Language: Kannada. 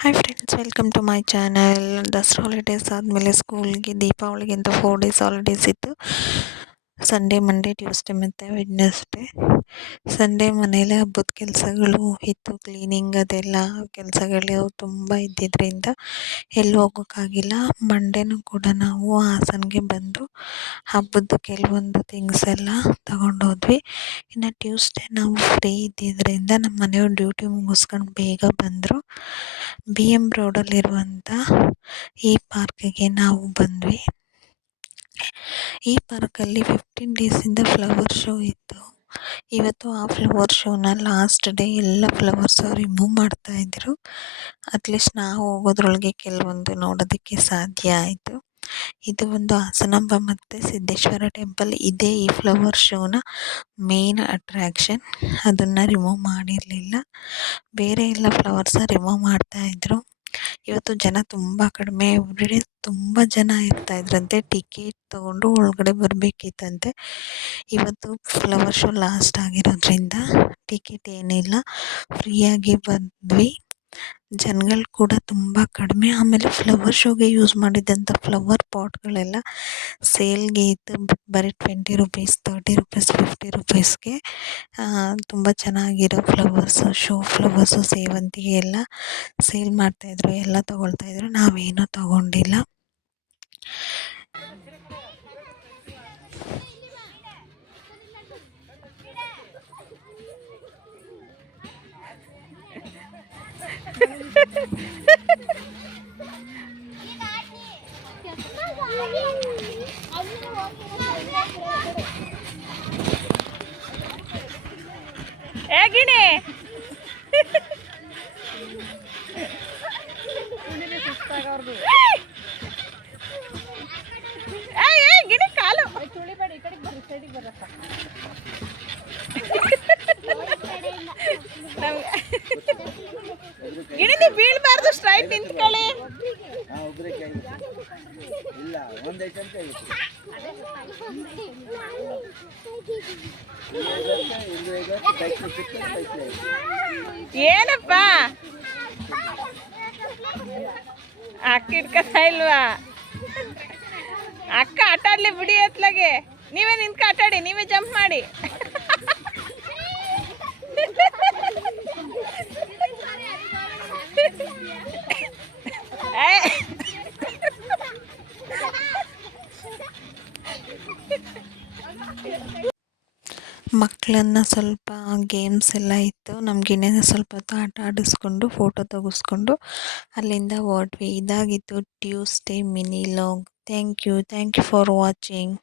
Hi friends, welcome to my channel. Dasara holidays ಆದಮೇಲೆ ಸ್ಕೂಲ್ಗೆ ದೀಪಾವಳಿಗಿಂತ 4 ಡೇಸ್ ಹಾಲಿಡೇಸ್ ಇತ್ತು. ಸಂಡೇ, ಮಂಡೇ, ಟ್ಯೂಸ್ಡೇ ಮತ್ತು ವೆಡ್ನೆಸ್ಡೇ. ಸಂಡೇ ಮನೇಲಿ ಹಬ್ಬದ ಕೆಲಸಗಳು ಇತ್ತು, ಕ್ಲೀನಿಂಗ್ ಅದೆಲ್ಲ ಕೆಲಸಗಳು ತುಂಬ ಇದ್ದಿದ್ದರಿಂದ ಎಲ್ಲಿ ಹೋಗೋಕ್ಕಾಗಿಲ್ಲ. ಮಂಡೇನೂ ಕೂಡ ನಾವು ಹಾಸನ್ಗೆ ಬಂದು ಹಬ್ಬದ ಕೆಲವೊಂದು ಥಿಂಗ್ಸ್ ಎಲ್ಲ ತಗೊಂಡೋದ್ವಿ. ಇನ್ನು ಟ್ಯೂಸ್ಡೇ ನಾವು ಫ್ರೀ ಇದ್ದಿದ್ದರಿಂದ ನಮ್ಮ ಮನೆಯವ್ರು ಡ್ಯೂಟಿ ಮುಗಿಸ್ಕೊಂಡು ಬೇಗ ಬಂದರು. BM ರೋಡಲ್ಲಿರುವಂಥ ಈ ಪಾರ್ಕಿಗೆ ನಾವು ಬಂದ್ವಿ. ಈ ಪಾರ್ಕಲ್ಲಿ 15 ಡೇಸಿಂದ ಫ್ಲವರ್ ಶೋ ಇತ್ತು. ಇವತ್ತು ಆ ಫ್ಲವರ್ ಶೋನ ಲಾಸ್ಟ್ ಡೇ. ಎಲ್ಲ ಫ್ಲವರ್ಸು ರಿಮೂವ್ ಮಾಡ್ತಾಯಿದ್ರು. ಅಟ್ಲೀಸ್ಟ್ ನಾವು ಹೋಗೋದ್ರೊಳಗೆ ಕೆಲವೊಂದು ನೋಡೋದಕ್ಕೆ ಸಾಧ್ಯ ಆಯಿತು. ಇದು ಒಂದು ಹಾಸನಾಂಬ ಮತ್ತು ಸಿದ್ದೇಶ್ವರ ಟೆಂಪಲ್. ಇದೇ ಈ ಫ್ಲವರ್ ಶೋನ ಮೇನ್ ಅಟ್ರ್ಯಾಕ್ಷನ್. ಅದನ್ನು ರಿಮೂವ್ ಮಾಡಿರಲಿಲ್ಲ. ಬೇರೆ ಎಲ್ಲ ಫ್ಲವರ್ಸ ರಿಮೂವ್ ಮಾಡ್ತಾಯಿದ್ರು. ಇವತ್ತು ಜನ ತುಂಬ ಕಡಿಮೆ. ಎವ್ರಿಡೇ ತುಂಬ ಜನ ಇರ್ತಾಯಿದ್ರಂತೆ. ಟಿಕೆಟ್ ತೊಗೊಂಡು ಒಳಗಡೆ ಬರಬೇಕಿತ್ತಂತೆ. ಇವತ್ತು ಫ್ಲವರ್ ಶೋ ಲಾಸ್ಟ್ ಆಗಿರೋದ್ರಿಂದ ಟಿಕೆಟ್ ಏನಿಲ್ಲ, ಫ್ರೀಯಾಗಿ ಬಂದ್ವಿ. ಜನಗಳು ಕೂಡ ತುಂಬ ಕಡಿಮೆ. ಆಮೇಲೆ ಫ್ಲವರ್ ಶೋಗೆ ಯೂಸ್ ಮಾಡಿದ್ದಂಥ ಫ್ಲವರ್ ಪಾಟ್ಗಳೆಲ್ಲ ಸೇಲ್ಗೆ ಇತ್ತು. ಬರೀ 20 ರುಪೀಸ್, 30 ರುಪೀಸ್, 50 ರುಪೀಸ್ಗೆ ತುಂಬ ಚೆನ್ನಾಗಿರೋ ಫ್ಲವರ್ಸು, ಶೋ ಫ್ಲವರ್ಸು, ಸೇವಂತಿಗೆ ಎಲ್ಲ ಸೇಲ್ ಮಾಡ್ತಾಯಿದ್ರು. ಎಲ್ಲ ತೊಗೊಳ್ತಾಯಿದ್ರು. ನಾವೇನೂ ತೊಗೊಂಡಿಲ್ಲ. ಹೇಗಿನಿ ಗಿಣಿ ಕಾಲು ತುಳಿಬೇಡಿ, ಈ ಕಡೆಗೆ ಬರ್ರಿ, ಸೈಡಿಗೆ ಬರಪ್ಪ. ಗಿಣಿ ನೀವು ಬೀಳ್ಬಾರ್ದು, ಸ್ಟ್ರೈಟ್ ನಿಂತ್ಕೊಳ್ಳಿ. ಏನಪ್ಪ ಅಕ್ಕ ಇಟ್ಕೊತಾ ಇಲ್ವಾ? ಅಕ್ಕ ಆಟ ಆಡ್ಲಿ ಬಿಡಿ. ಎತ್ಲಾಗೆ ನೀವೇ ನಿಂತ್ಕ ಆಟ ಆಡಿ, ನೀವೇ ಜಂಪ್ ಮಾಡಿ. ಮಕ್ಕಳನ್ನ ಸ್ವಲ್ಪ ಗೇಮ್ಸ್ ಎಲ್ಲ ಇತ್ತು. ನಮಗಿನ್ನೇ ಸ್ವಲ್ಪ ಹೊತ್ತು ಆಟ ಆಡಿಸ್ಕೊಂಡು ಫೋಟೋ ತೆಗೆಸ್ಕೊಂಡು ಅಲ್ಲಿಂದ ಹೊರಟ್ವಿ. ಇದಾಗಿತ್ತು Tuesday mini log. Thank you for watching.